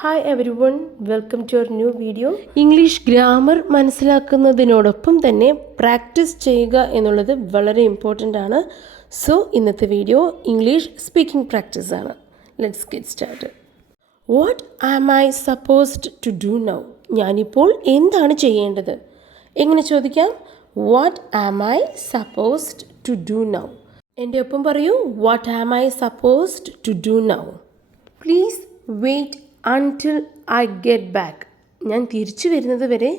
Hi everyone, welcome to our new video. English grammar മനസ്സിലാക്കുന്നതിനോടൊപ്പം തന്നെ practice ചെയ്യുക എന്നുള്ളത് വളരെ ഇമ്പോർട്ടൻ്റ് ആണ്. സോ ഇന്നത്തെ വീഡിയോ ഇംഗ്ലീഷ് സ്പീക്കിംഗ് പ്രാക്ടീസ് ആണ്. Let's get started. What am I supposed to do now? ഞാനിപ്പോൾ എന്താണ് ചെയ്യേണ്ടത്? എങ്ങനെ ചോദിക്കാം? What am I supposed to do now? എൻ്റെ ഒപ്പം പറയൂ. What am I supposed to do now? Please wait until I get back. ഞാൻ തിരിച്ചു വരുന്നത് വരെ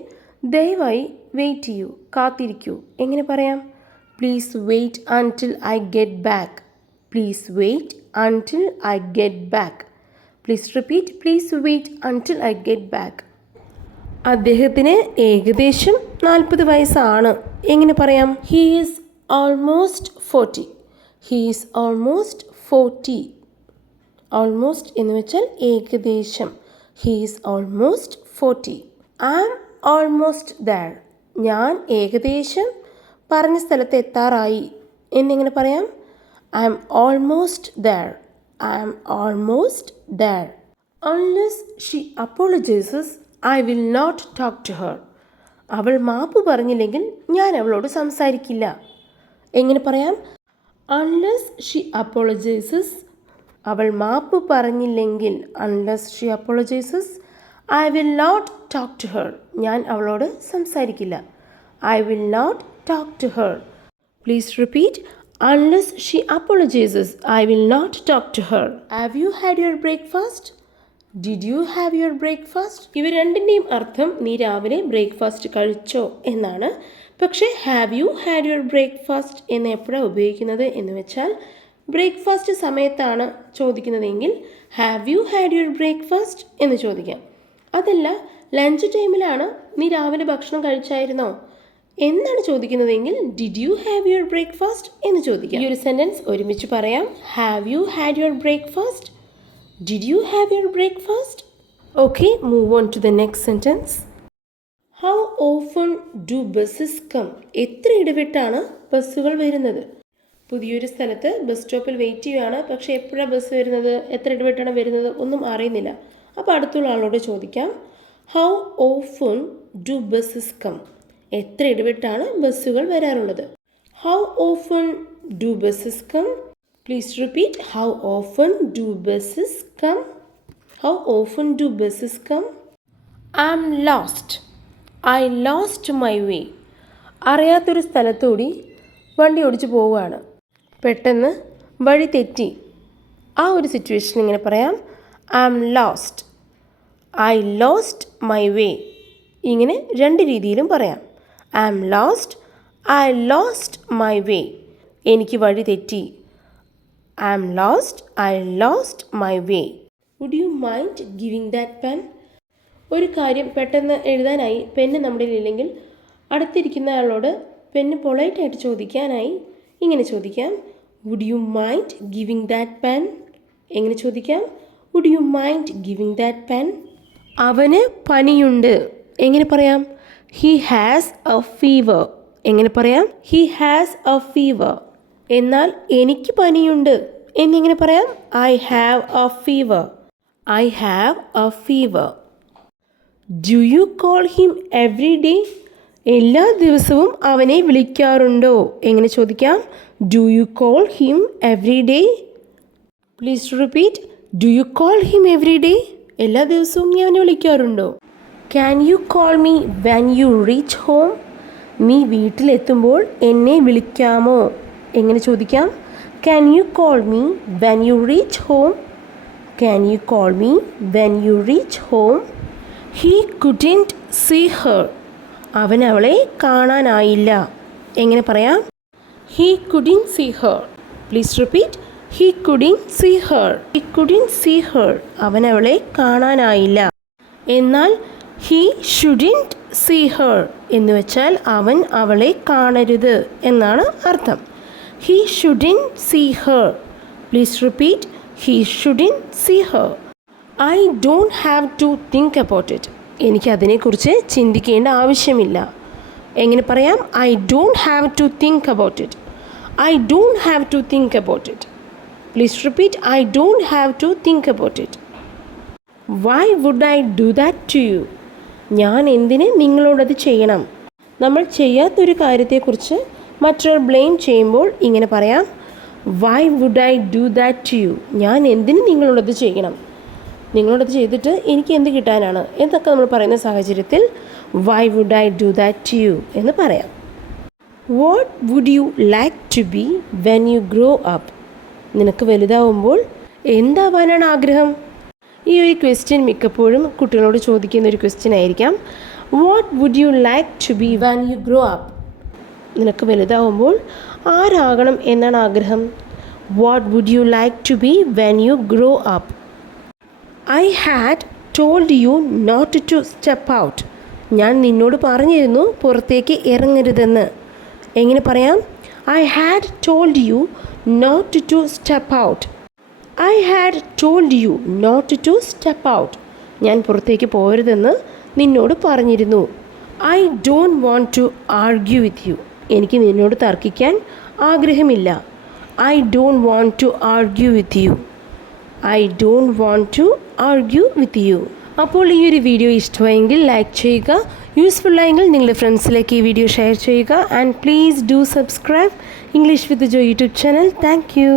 ദയവായി വെയിറ്റ് ചെയ്യൂ, കാത്തിരിക്കൂ. എങ്ങനെ പറയാം? Please wait until I get back. Please wait until I get back. Please repeat. Please wait until I get back. അദ്ദേഹത്തിന് ഏകദേശം 40 വയസ്സാണ്. എങ്ങനെ പറയാം? He is almost 40. He is almost 40. Almost എന്ന് വെച്ചാൽ ഏകദേശം. He is almost 40. I am almost there. ഞാൻ ഏകദേശം പറഞ്ഞ സ്ഥലത്ത് എത്താറായി എന്നിങ്ങനെ പറയാം. I am almost there. I am almost there. Unless she apologises I will not talk to her. അവൾ മാപ്പ് പറഞ്ഞില്ലെങ്കിൽ ഞാൻ അവളോട് സംസാരിക്കില്ല. എങ്ങനെ പറയാം? അൺലെസ് ഷീ അപ്പോളജൈസസ്, അവൾ മാപ്പ് പറഞ്ഞില്ലെങ്കിൽ, unless she apologises I will not talk to her, ഞാൻ അവളോട് സംസാരിക്കില്ല. I will not talk to her. Please repeat. Unless she apologises I will not talk to her. Have you had your breakfast? Did you have your breakfast? ഇവ രണ്ടിൻ്റെയും അർത്ഥം നീ രാവിലെ breakfast കഴിച്ചോ എന്നാണ്. പക്ഷേ have you had your breakfast എന്ന് എപ്പോഴാണ് ഉപയോഗിക്കുന്നത് എന്ന് വെച്ചാൽ ബ്രേക്ക്ഫാസ്റ്റ് സമയത്താണ് ചോദിക്കുന്നതെങ്കിൽ have you had your breakfast എന്ന് ചോദിക്കാം. അതല്ല, ലഞ്ച് ടൈമിലാണ് നീ രാവിലെ ഭക്ഷണം കഴിച്ചായിരുന്നോ എന്നാണ് ചോദിക്കുന്നതെങ്കിൽ did you have your breakfast എന്ന് ചോദിക്കാം. ഈ ഒരു സെൻറ്റൻസ് ഒരുമിച്ച് പറയാം. Have you had your breakfast? Did you have your breakfast? Okay, move on to the next sentence. How often do buses come? എത്ര ഇടവിട്ടാണ് ബസ്സുകൾ വരുന്നത്? പുതിയൊരു സ്ഥലത്ത് ബസ് സ്റ്റോപ്പിൽ വെയിറ്റ് ചെയ്യുകയാണ്. പക്ഷേ എപ്പോഴാണ് ബസ് വരുന്നത്, എത്ര ഇടവിട്ടാണ് വരുന്നത് ഒന്നും അറിയുന്നില്ല. അപ്പോൾ അടുത്തുള്ള ആളോട് ചോദിക്കാം. How often do buses come? എത്ര ഇടവിട്ടാണ് ബസ്സുകൾ വരാറുള്ളത്? How often do buses come? Please repeat. How often do buses come? How often do buses come? I am lost. I lost my way. അറിയാത്തൊരു സ്ഥലത്തൂടി വണ്ടി ഓടിച്ച് പോവുകയാണ്. പെട്ടെന്ന് വഴി തെറ്റി. ആ ഒരു സിറ്റുവേഷൻ ഇങ്ങനെ പറയാം. I am lost. I lost my way. ഇങ്ങനെ രണ്ട് രീതിയിലും പറയാം. I am lost. I lost my way. എനിക്ക് വഴി തെറ്റി. I am lost. I lost my way. Would you mind giving that pen? ഒരു കാര്യം പെട്ടെന്ന് എഴുതാനായി പെന്ന് നമ്മുടെ ഇല്ലെങ്കിൽ അടുത്തിരിക്കുന്ന ആളോട് പെന്ന് പൊളൈറ്റായിട്ട് ചോദിക്കാനായി ഇങ്ങനെ ചോദിക്കാം. Would you mind giving that pen? എങ്ങനെ ചോദിക്കാം? Would you mind giving that pen? അവന് പനിയുണ്ട്. എങ്ങനെ പറയാം? He has a fever. എങ്ങനെ പറയാം? He has a fever. എന്നാൽ എനിക്ക് പനിയുണ്ട് എന്നിങ്ങനെ പറയാം. I have a fever. I have a fever. Do you call him every day? എല്ലാ ദിവസവും അവനെ വിളിക്കാറുണ്ടോ? എങ്ങനെ ചോദിക്കാം? Do you call him every day? Please repeat. Do you call him every day? എല്ലാ ദിവസവും നീ അവനെ വിളിക്കാറുണ്ടോ? Can you call me when you reach home? നീ വീട്ടിലെത്തുമ്പോൾ എന്നെ വിളിക്കാമോ? എങ്ങനെ ചോദിക്കാം? Can you call me when you reach home? Can you call me when you reach home? He couldn't see her. അവൻ അവളെ കാണാനായില്ല. എങ്ങനെ പറയാം? He couldn't see her. Please repeat. He couldn't see her. He couldn't see her. അവൻ അവളെ കാണാനായില്ല. എന്നാൽ he shouldn't see Har എന്ന് വെച്ചാൽ അവൻ അവളെ കാണരുത് എന്നാണ് അർത്ഥം. He shouldn't see her. Please repeat. He shouldn't see her. I don't have to think about it. എനിക്കതിനെക്കുറിച്ച് ചിന്തിക്കേണ്ട ആവശ്യമില്ല. എങ്ങനെ പറയാം? I don't have to think about it. I don't have to think about it. Please repeat. I don't have to think about it. Why would I do that to you? ഞാൻ എന്തിന് നിങ്ങളോടത് ചെയ്യണം? നമ്മൾ ചെയ്യാത്തൊരു കാര്യത്തെക്കുറിച്ച് മറ്റൊരാൾ ബ്ലെയിം ചെയ്യുമ്പോൾ ഇങ്ങനെ പറയാം, why would I do that to you? ഞാൻ എന്തിന് നിങ്ങളോടത് ചെയ്യണം? നിങ്ങളോടത് ചെയ്തിട്ട് എനിക്ക് എന്ത് കിട്ടാനാണ് എന്നൊക്കെ നമ്മൾ പറയുന്ന സാഹചര്യത്തിൽ why would I do that to you എന്ന് പറയാം. What would you like to be when you grow up? നിനക്ക് വലുതാവുമ്പോൾ എന്താവാനാണ് ആഗ്രഹം? ഈ ഒരു ക്വസ്റ്റ്യൻ മിക്കപ്പോഴും കുട്ടികളോട് ചോദിക്കുന്ന ഒരു ക്വസ്റ്റ്യൻ ആയിരിക്കാം. What would you like to be when you grow up? നിനക്ക് വലുതാവുമ്പോൾ ആരാകണം എന്നാണ് ആഗ്രഹം? What would you like to be when you grow up? I had told you not to step out. ഞാൻ നിന്നോട് പറഞ്ഞിരുന്നു പുറത്തേക്ക് ഇറങ്ങരുതെന്ന്. എങ്ങനെ പറയാം? I had told you not to step out. I had told you not to step out. ഞാൻ പുറത്തേക്ക് പോകരുതെന്ന് നിന്നോട് പറഞ്ഞിരുന്നു. I don't want to argue with you. എനിക്ക് നിന്നോട് തർക്കിക്കാൻ ആഗ്രഹമില്ല. I don't want to argue with you. I don't want to argue with you. അപ്പോൾ ഈ ഒരു വീഡിയോ ഇഷ്ടമായെങ്കിൽ ലൈക്ക് ചെയ്യുക, യൂസ്ഫുള്ളായെങ്കിൽ നിങ്ങളുടെ ഫ്രണ്ട്സിലേക്ക് ഈ വീഡിയോ ഷെയർ ചെയ്യുക. And please do subscribe English with Jo YouTube channel. Thank U.